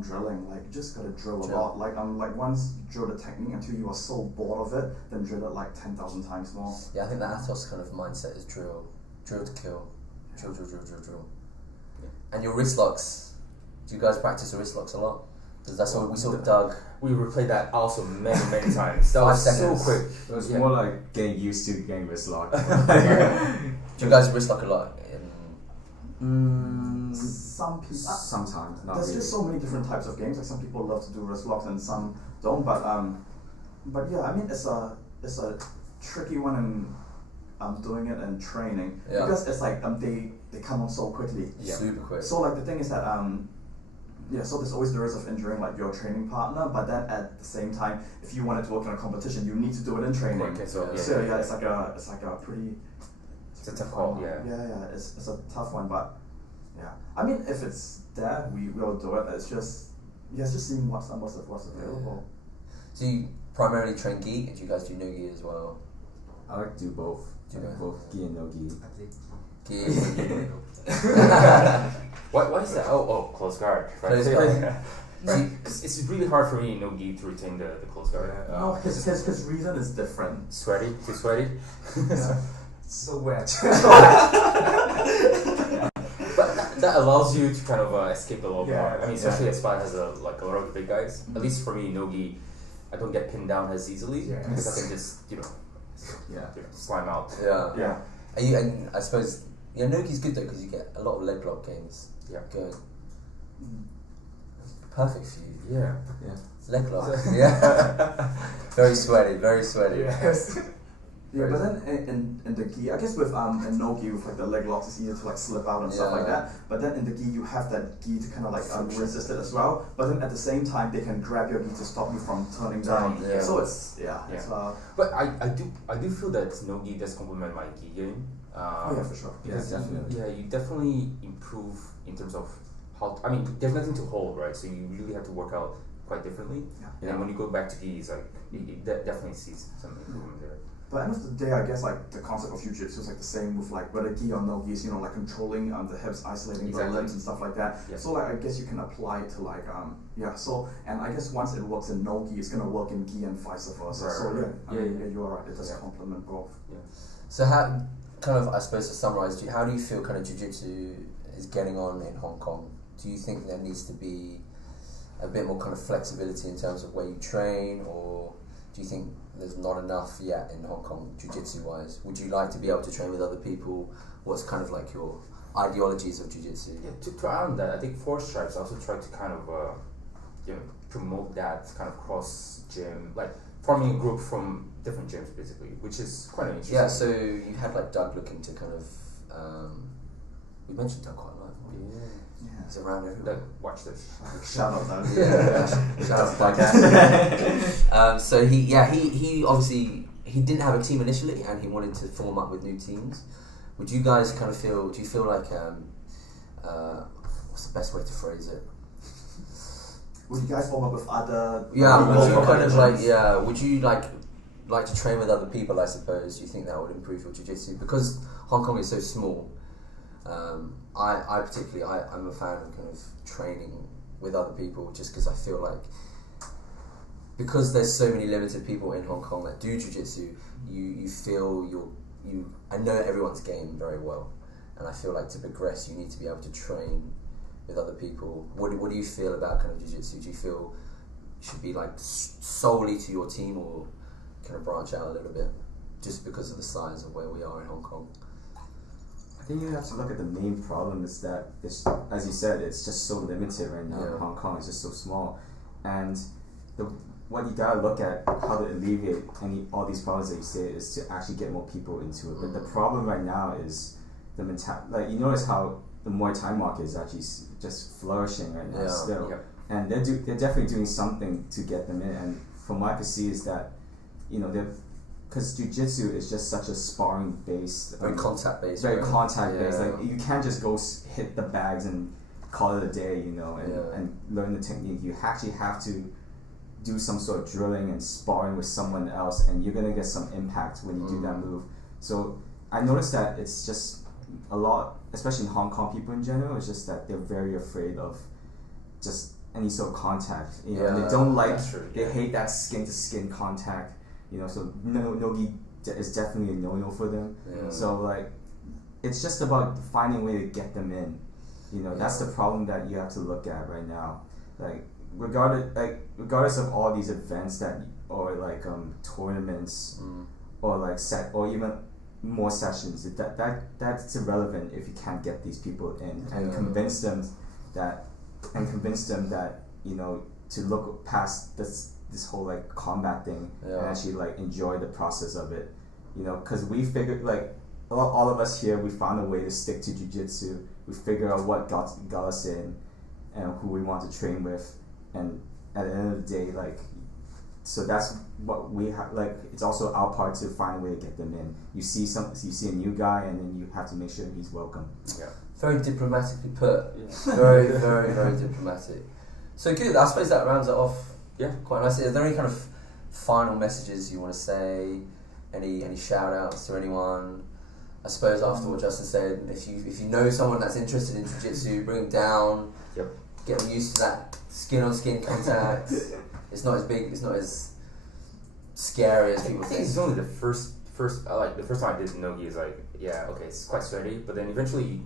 drilling. Like you just gotta drill a Drill. lot. Like once you drill the technique until you are so bored of it, then drill it like 10,000 times more. Yeah, I think the Athos kind of mindset is drill to kill, drill. Yeah. And your wrist locks. Do you guys practice your wrist locks a lot? Because that's what we saw Doug. We replayed that also many times. That 5 was seconds. so quick. It was Yeah. more like getting used to getting wrist locked. Do you guys wrist lock a lot? Some people. Sometimes, not There's really. just so many different types of games. Like some people love to do wrist locks and some don't. But yeah, I mean it's a tricky one in doing it and training Yeah. because it's like they come on so quickly. Yeah. Super quick. So like the thing is that yeah, so there's always the risk of injuring like your training partner, but then at the same time, if you wanted to work in a competition, you need to do it in training. Okay, so Yeah. yeah, So yeah, it's like a pretty. it's a tough call. Yeah. Yeah, it's a tough one, but yeah, I mean if it's there, we will do it. It's just seeing what's available. So you primarily train gi, and do you guys do no gi as well? I like to do both. Do Like both. both gi and no gi. I think Gi. Why is that? Oh, close guard. Right. Close guard. Right. It's really hard for me in no gi to retain the close guard. No, his reason is different. Sweaty, too sweaty. it's so wet. But that allows you to kind of escape a little Yeah, more. I mean, especially yeah. as Spot has a lot of the big guys. At least for me, no-gi, I don't get pinned down as easily Yes. because I can just Yeah. slime out. Yeah. Yeah. And I suppose no gi's good though because you get a lot of leg lock games Yeah. going. Mm. Perfect for you. Yeah. Yeah. Leg lock. Yeah. Very sweaty. Yes. Yeah, but then in the gi, I guess with in no gi with like the leg locks, it's easier to like slip out and stuff like Yeah. that. But then in the gi, you have that gi to kind of like resist it as well. But then at the same time, they can grab your gi to stop you from turning down. Yeah. So it's it's But I do feel that no-gi does complement my gi game. oh yeah, for sure. Yeah, Because definitely. Yeah, you definitely improve in terms of how. I mean, there's nothing to hold, right? So you really have to work out quite differently. Yeah. And then when you go back to gi, it's like it definitely sees some improvement there. But end of the day, I guess like the concept of jiu-jitsu is like the same with like whether gi or no gi, is, like controlling the hips, isolating Exactly. the limbs and stuff like that. Yeah. So like I guess you can apply it to like so and I guess once it works in no gi, it's gonna work in gi and vice versa. Right, So right, yeah, right. I mean, Yeah. you are right. It does Yeah. complement both. So how, kind of, I suppose to summarise, how do you feel kind of jiu-jitsu is getting on in Hong Kong? Do you think there needs to be a bit more kind of flexibility in terms of where you train, or do you think there's not enough yet in Hong Kong jiu-jitsu wise? Would you like to be able to train with other people? What's kind of like your ideologies of jiu-jitsu? Yeah, to add on that, I think Four Stripes also tried to kind of promote that kind of cross gym, like forming a group from different gyms basically, which is quite interesting. Yeah, so you had like Doug looking to kind of, we mentioned Doug quite a lot. Yeah. He's around everywhere. Like, watch this. Shout out that. Yeah, shout out to that guy. So he obviously he didn't have a team initially, and he wanted to form up with new teams. Would you guys kind of feel? Do you feel like what's the best way to phrase it? Would you guys form up with other? Yeah, would you people? kind of like would you like to train with other people? I suppose. Do you think that would improve your jiu-jitsu because Hong Kong is so small? I particularly I'm a fan of kind of training with other people just because I feel like because there's so many limited people in Hong Kong that do jiu-jitsu, you feel I know everyone's game very well, and I feel like to progress you need to be able to train with other people. What do you feel about kind of jiu-jitsu? Do you feel it should be like solely to your team or kind of branch out a little bit just because of the size of where we are in Hong Kong? I think you have to look at the main problem is that it's, as you said, it's just so limited right now. Hong Kong is just so small, and what you gotta look at how to alleviate all these problems that you say is to actually get more people into it. But the problem right now is the like you notice how the Muay Thai market is actually just flourishing right now still, and they're definitely doing something to get them in. And from what I can see is that because jiu-jitsu is just such a sparring based, very contact based, very contact based. Like you can't just go hit the bags and call it a day, and learn the technique. You actually have to do some sort of drilling and sparring with someone else, and you're gonna get some impact when you do that move. So I noticed that it's just a lot, especially in Hong Kong people in general. It's just that they're very afraid of just any sort of contact. And they don't like. They hate that skin to skin contact. So no-gi is definitely a no-no for them. So like, it's just about finding a way to get them in. That's the problem that you have to look at right now. Like regardless of all these events or like tournaments or like or even more sessions, that's irrelevant if you can't get these people in and convince them that to look past this whole like combat thing and actually like enjoy the process of it, because we figured like all of us here, we found a way to stick to jiu-jitsu. We figure out what got us in and who we want to train with, and at the end of the day, like, so that's what we have. Like, it's also our part to find a way to get them in. You see a new guy, and then you have to make sure he's welcome. Very diplomatically put. Very, very, very diplomatic. So good. I suppose that rounds it off. Quite nicely. Is there any kind of final messages you want to say? Any shout outs to anyone? I suppose after what Justin said, if you know someone that's interested in jiu-jitsu, bring them down. Get them used to that skin on skin contact. It's not as big. It's not as scary as people I think think. it's only the first like the first time I did no-gi is like it's quite sweaty, but then eventually you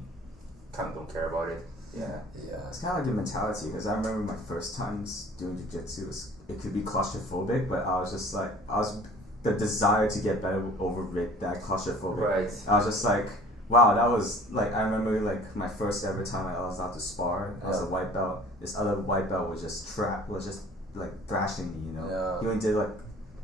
kind of don't care about it. It's kind of like your mentality, because I remember my first times doing jiu-jitsu, it could be claustrophobic, but I was the desire to get better overrid that claustrophobic. Right. I was just like, wow, that was like, I remember like my first ever time I was out to spar as a white belt. This other white belt was just like thrashing me, He only did like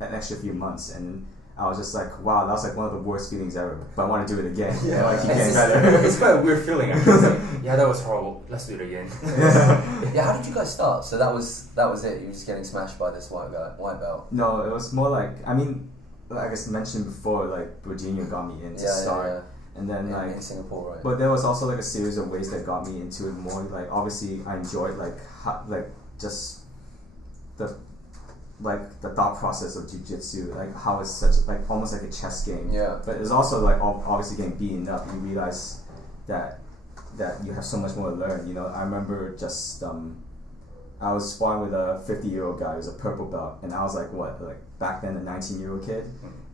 an extra few months, and I was just like, wow, that was like one of the worst feelings ever. But I want to do it again. Like, keep getting better. It's quite a weird feeling. Actually. It's like, that was horrible. Let's do it again. How did you guys start? So that was it. You were just getting smashed by this white belt. No, it was more like, I mean, like I mentioned before, like Virginia got me in to start. And then in Singapore, right? But there was also like a series of ways that got me into it more. Like obviously I enjoyed just the thought process of jiu-jitsu, like how it's such like almost like a chess game. But it's also like obviously getting beaten up. You realize that you have so much more to learn. I remember just I was sparring with a 50-year-old guy who's a purple belt, and I was like back then a 19-year-old kid,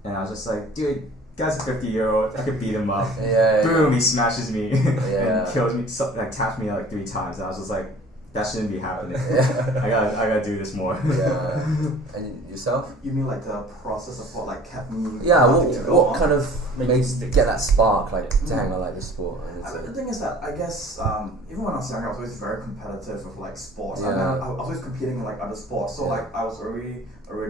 and I was just like, dude, guy's a 50-year-old, I could beat him up. Boom, he smashes me and kills me, taps me like 3 times, and I was just like, that shouldn't be happening. I gotta do this more. And yourself? You mean like the process of what like kept me? What kind of made you get that spark to hang on like this sport? The thing is that I guess even when I was younger, I was always very competitive with like sports. I was always competing in like other sports, so like I was already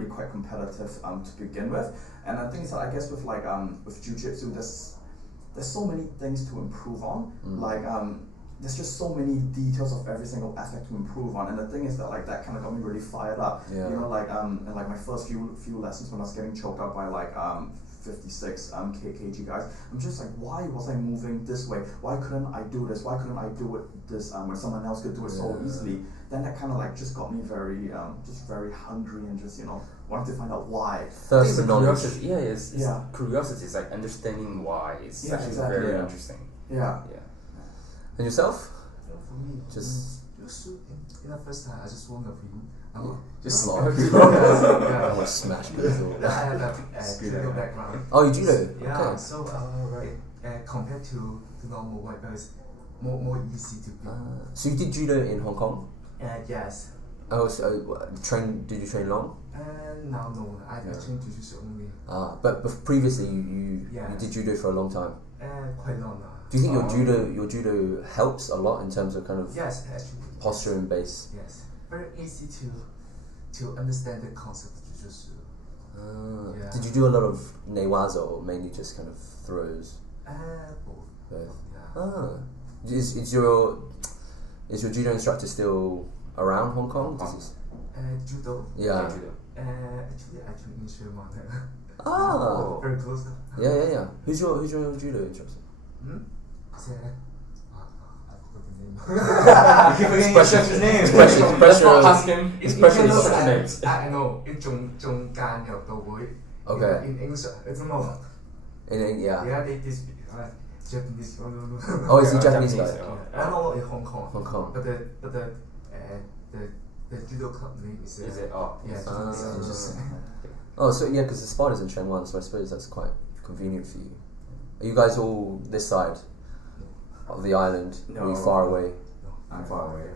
quite competitive to begin with. And the thing is that I guess with with jiu-jitsu, there's so many things to improve on. there's just so many details of every single aspect to improve on, and the thing is that like that kind of got me really fired up. Yeah. You know, like and like my first few lessons when I was getting choked up by like 56 kg guys, I'm just like, why was I moving this way? Why couldn't I do this? Why couldn't I do it this when someone else could do it so easily? Then that kind of like just got me very just very hungry and just wanted to find out why. Thirst for knowledge. Curiosity, it's curiosity. It's like understanding why. It's actually exactly. very interesting. Yeah. And yourself? For me, Just in the first time, I just want to win. just slog. I Yeah. want to smash people. I have a judo background. Oh, you judo? Yeah, Okay. so compared to normal white belts, more easy to be. So you did judo in Hong Kong? Yes. Oh, so did you train long? Now no, I trained jiu-jitsu only. But previously you Yes. did judo for a long time. Quite long now. Do you think your judo helps a lot in terms of kind of Yes, actually. posture and base? Yes, very easy to understand the concept of jiu-jitsu. Yeah. Did you do a lot of newaza or mainly just kind of throws? Both. Both. Yeah. Is your judo instructor still around Hong Kong? Judo. Yeah. Judo. Actually, I train in Sherman. Very close. Yeah. Who's your judo instructor? I forgot the name. You keep forgetting your instructor's name. Let's not ask him. Especially Because such names. I know in 中間柔道會. Okay. In English, I don't know. Yeah. Yeah, they speak Japanese. Oh, is he Japanese guy? I don't know in Hong Kong. Hong Kong. But the judo club name is. Is it? Oh. Yeah. Oh, so yeah, because the spot is in Shenyang, so I suppose that's quite convenient for you. Are you guys all this side of the island? No. Are you far away? I'm far away.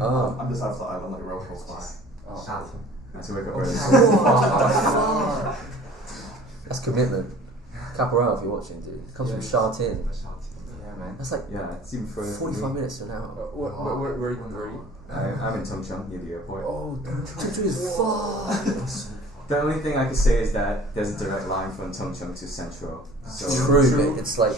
Oh. I'm just out of the island, like real close by. Shouting. I have to wake up early. That's commitment. Caporal, if you're watching, dude. It comes from Sha-Tin. Yeah, man. That's like It's even further. 45 minutes to an hour. Where are you? I'm in Tongcheng near the airport. Oh, Chengdu is far. The only thing I can say is that there's a direct line from Tongcheng to Central. So True, but it's like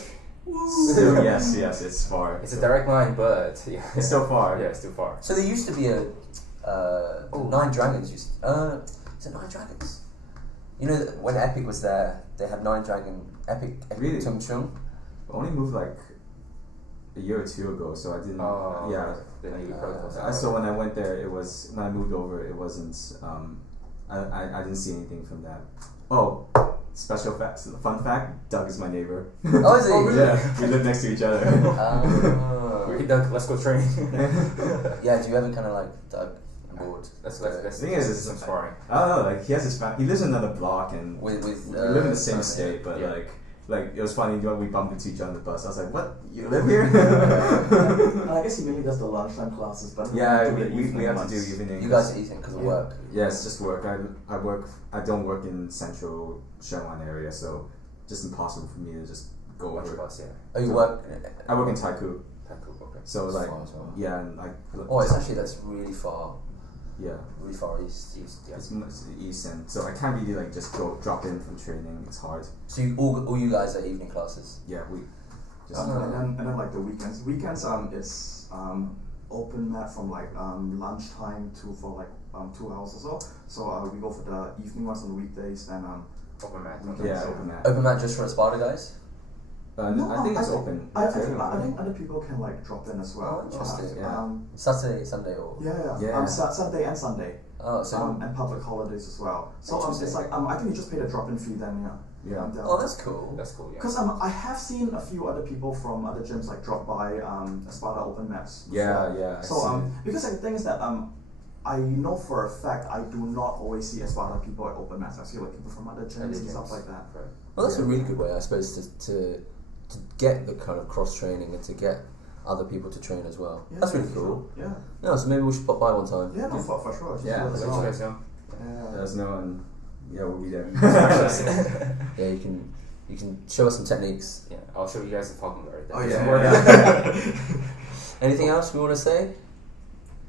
still, yes, it's far. It's a direct line, but It's still far. Yeah, it's too far. So there used to be a Nine Dragons. Is it Nine Dragons? You know when Epic was there, they had Nine Dragon Epic Really? Tongcheng. I only moved like a year or two ago, so I didn't. Then you probably close So when I went there, when I moved over, it wasn't. I didn't see anything from that. Oh, fun fact: Doug is my neighbor. Oh, is he? Yeah, we live next to each other. Hey Doug, let's go train. Yeah, do you ever kind of like Doug on board? Let's The thing is, it's some sparring. I don't know. Like he has his he lives in another block, and With we live in the same Simon, state. But Yeah. like it was funny. We bumped into each other on the bus. I was like, "What? You live here?" I guess he mainly does the lunchtime classes, but Yeah, do the we evening have to ones. do evening. You guys are eating because of work. Yeah, it's just work. I work. I don't work in central Shenyang area, so just impossible for me to just go Watch over. bus, yeah. Oh, you work? I work in Taiku, Okay. so like far as well. yeah, and like Oh, that's really far east. Yeah. It's east end, so I can't really like just drop in from training. It's hard. So all you guys are evening classes? Yeah, we just And then like the weekends. Weekends it's open mat from like lunchtime for like 2 hours or so. So we go for the evening ones on the weekdays, and Open mat. yeah, open mat. Open mat just for Sparta guys? I think it's open. I think other people can like drop in as well. Oh, interesting. Yeah. Saturday, Sunday, or Yeah. Saturday and Sunday. oh, so And public holidays as well. So Interesting. it's like I think you just pay the drop-in fee then, yeah. Yeah. oh, that's cool. That's cool. Yeah. Because I have seen a few other people from other gyms like drop by Sparta open mats. Yeah, before. yeah. I So see. because like, the thing is that I know for a fact I do not always see Sparta people at open mats. I see like people from other gyms and stuff like that. Right. Well, that's a really good way, I suppose, to get the kind of cross training and to get other people to train as well. Yeah, That's really for cool. sure. Yeah. Yeah, so maybe we should pop by one time. Yeah, no, for sure. Just Yeah, let us Let know. you guys know. Let us know, and yeah, we'll be there. Yeah, you can show us some techniques. Yeah, I'll show you guys the talking guard. Oh, That yeah. doesn't work. Anything else we want to say?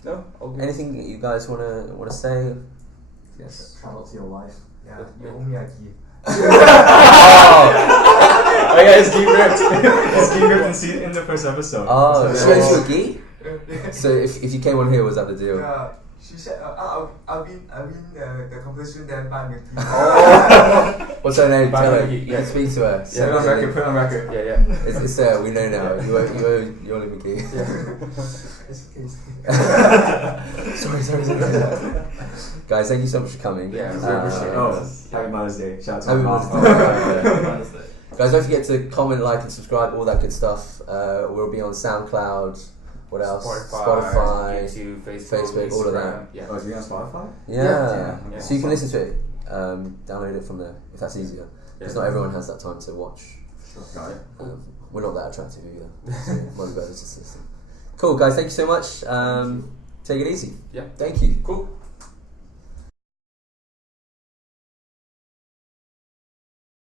No. Okay. Anything that you guys want to say? Yes. Travel to your life. Yeah, you owe me a key. Oh, Oh yeah, his gi ripped. His gi ripped in the first episode. Oh, So- she owes you a gi? So if you came on here, was that the deal? Yeah, she said, I'll win the competition then buy me a gift. What's her name? Buy Tell her her. a gi, You yeah. can speak to her. Put it on record. Put it on record. Yeah, yeah. It's there. We know now. You owe him a gi. It's okay. Sorry. Guys, thank you so much for coming. Yeah, we appreciate it. Oh, happy Mother's Day. Shout out to Happy my Mother's mom. Day. Happy Mother's Day. Guys, don't forget to comment, like, and subscribe. All that good stuff. We'll be on SoundCloud. What else? Spotify, YouTube, Facebook, all of that. Instagram. Yeah. Oh, is he on Spotify? Yeah. Yeah. So you can listen to it. Download it from there if that's easier. Because not everyone has that time to watch. Got it. We're not that attractive either. So might be better just listen. Cool, guys. Thank you so much. Take it easy. Yeah. Thank you. Cool.